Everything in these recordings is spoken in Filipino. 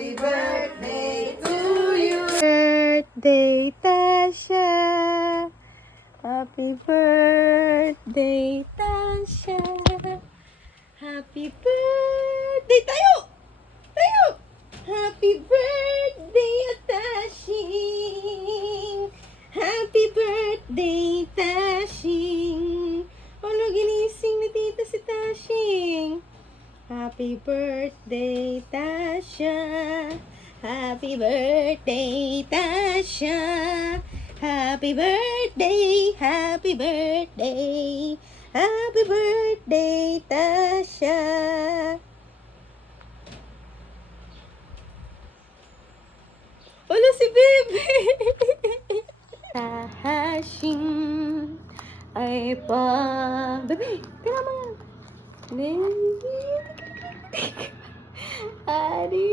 Happy birthday to you. Birthday, Tasha. Happy birthday, Tasha. Happy birthday. Tayo! Tayo! Happy birthday, Tashing. Happy birthday, Tashing. Ano, ginising ni tita si Tashing. Happy birthday, Tasha. Happy birthday, Tasha. Happy birthday, happy birthday. Happy birthday, Tasha. Wala si Bebe. Tahashing ay pa. Bebe, tira mo yan. Adi.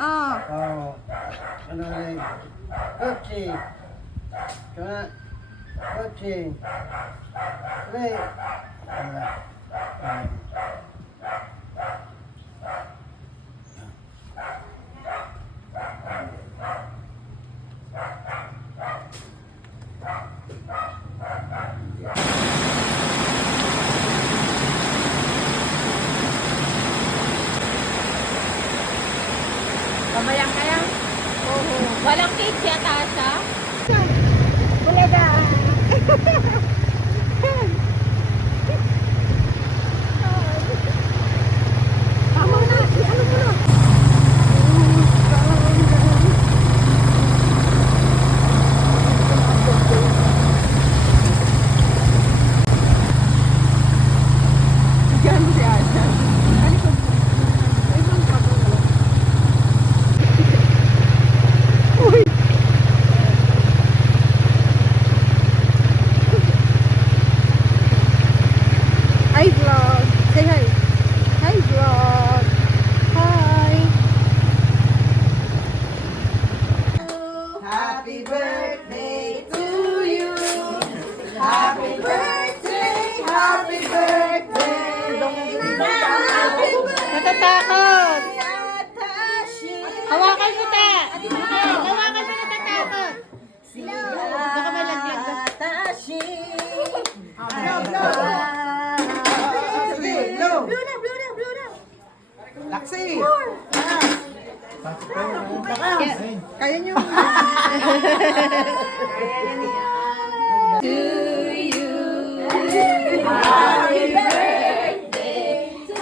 Ah. Oh, ano rin? Kotse. Kaya, kotse. Ray. Mamaya kaya? Oo. Walang cake siya, Tasha? Bulaga. Tama na. Ano mo na? Gano'n si Asha. Hi vlog. Say hi. Hi vlog. Hi. Happy birthday to you. Happy birthday, happy birthday. Natatakot. Tashi. Hawakan mo ta. Hawakan mo, natatakot. Baka malaglag ba? Tashi. Blue na, blue na, blue na. Laksi. Kaya nyo. To you. Happy birthday to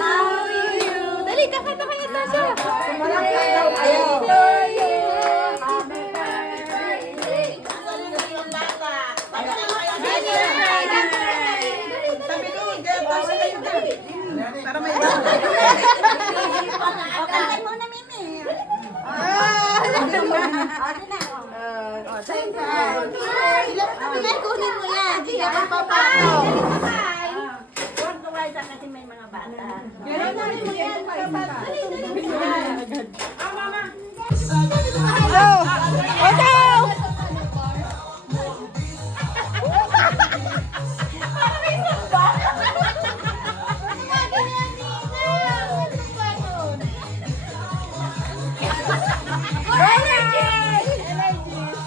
you. Dali, kakanta kayo, Tasha. Para may Kantay mo na, Mimi. Kunin mo yan. Hindi ka papalo. Huwag gawin sa kasi may mga bata. Kunin mo yan.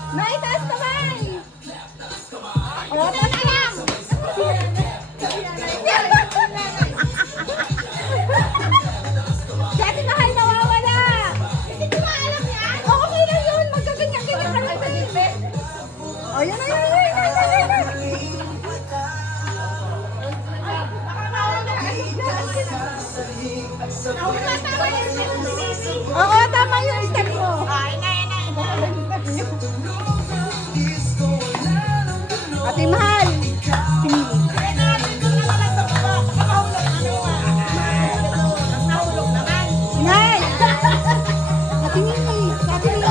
Naitaas kamay! O, ito na lang! Dati mahal nawawala! Hindi ko maalam yan! O, okay lang yun! Magkaganyan-ganyan ka lang sa libe! O, yan na yun! Oo, tama yung step mo! Ate Mahal! Mahal! Ate Mimi! Ate Mimi!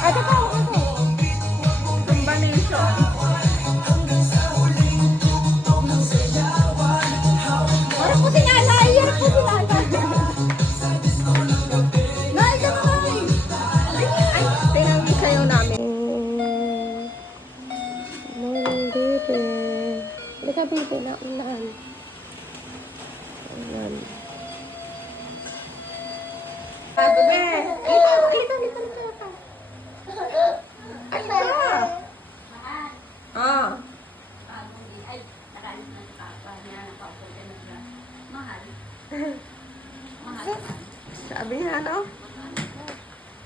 Ate ko! Combination! Harap po si Nanay! Harap po si Nanay! ka, baby, na ulan. Ulan. Bebe. Ay, na. Ah. Sabi niya, ano?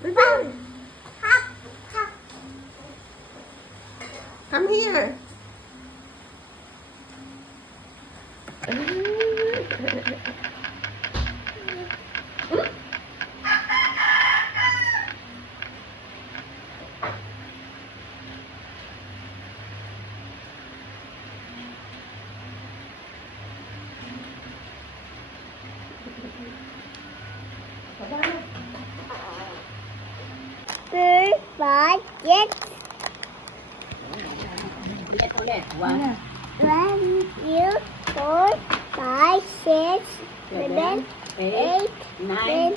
Bebe. Come here. Four, five, six. Ulit. One. 1, 2, 4, 5, 6, 7, 8, 9,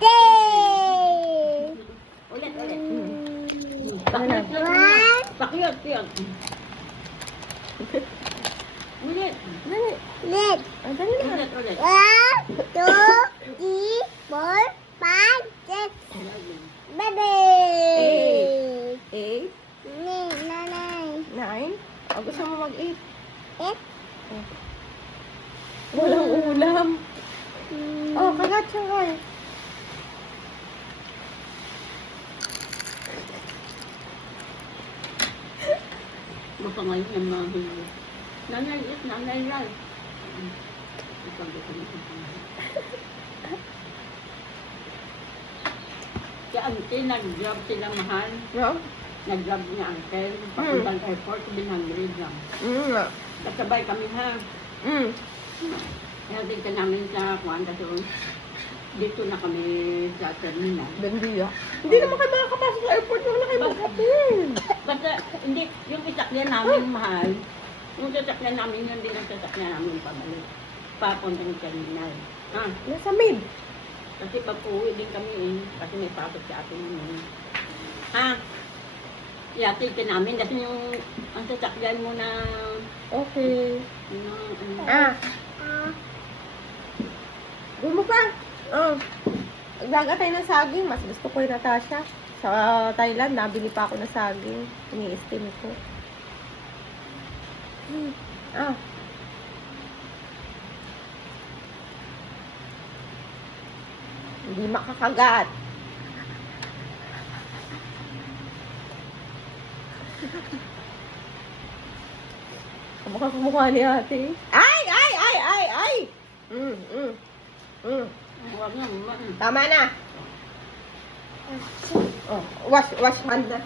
10. Ulit. One, Pakiyot. Ulit. let. Ulit. 1, 2, 3, 4, 5, 6. Baby. 8, Nanay. 9. O, gusto mo mag-8? 8. Walang ulam. Oh, kagat siya nga eh. Baka ngayon yung mga hilo. Nanay lang. Si auntie, nag-job sila mahal. No? Nag-job niya uncle. Papuntang airport, binangrid lang. Nga. Kasabay kami ha. Natin ka namin sa Juan kasi dito na kami sa terminal. Bendia. Hindi naman kayo makakapasok sa airport. Wala kayo makapin. Basta, hindi, yung sasakyan namin mahal. Yung sasakyan namin, yun din ang sasakyan namin pabalik. Papuntang terminal. Ha? Nasa mid. Kasi pag uwi din kami kasi may pasok sa atin yun. Ha? Iatid ka namin kasi yung ang sasakyan mo na Okay. ano. Ah. Gumo pa. Oh. Nagdagatay ng saging. Mas gusto ko yung Natasha. Sa Thailand, nabili pa ako ng saging. Ini-steam ko. Ah. Hindi makakagat. Kamukha kumukha ni ate. Ay! Huwag na, Tama na. Oh, wash hand na.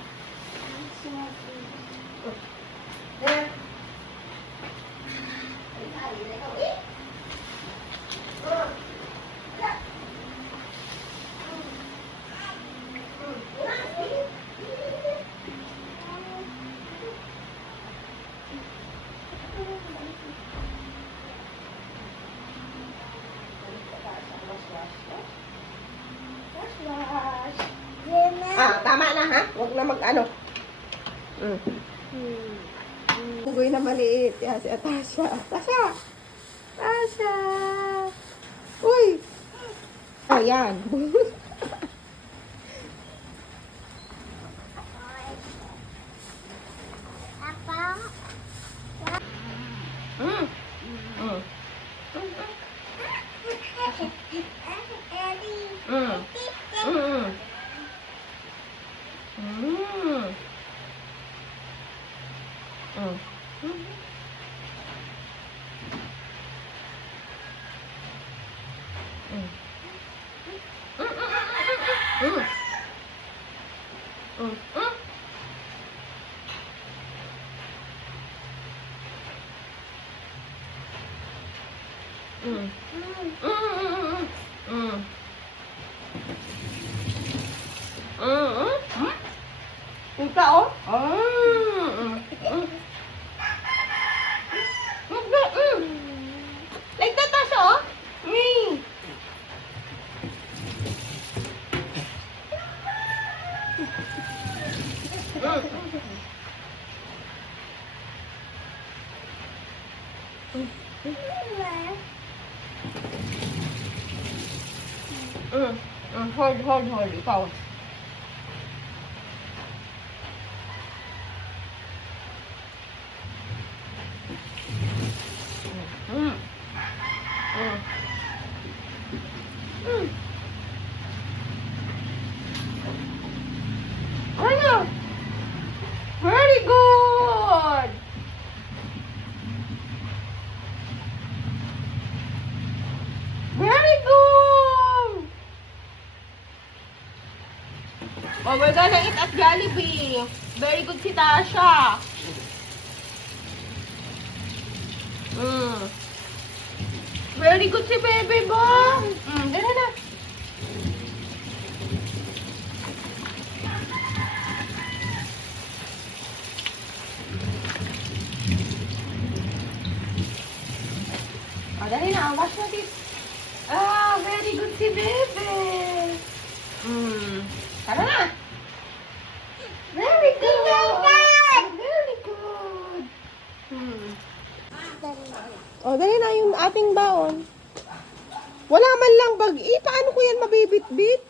Ah, tama na ha? Huwag na mag-ano. Bugoy na maliit. Yan, si Atasha. Tasha! Uy! Oh, yan. Papa. Mm. Ellie. Mm. Mm. Mm. Mm. Ika, oh. Like that, Tasha, oh. Me. Hold. Ikaw. Mm. Mm. Mm. Ano? Very good! Very good! Oh, we're gonna eat at Jollibee. Very good si Tasha. Very good si Bebe ba? Dala na. Dali na. Wash na this. Very good si Bebe. Tara na. Very good. Very good. Dali na yung ating baon. Wala man lang bag. Paano ko yan mabibit-bit?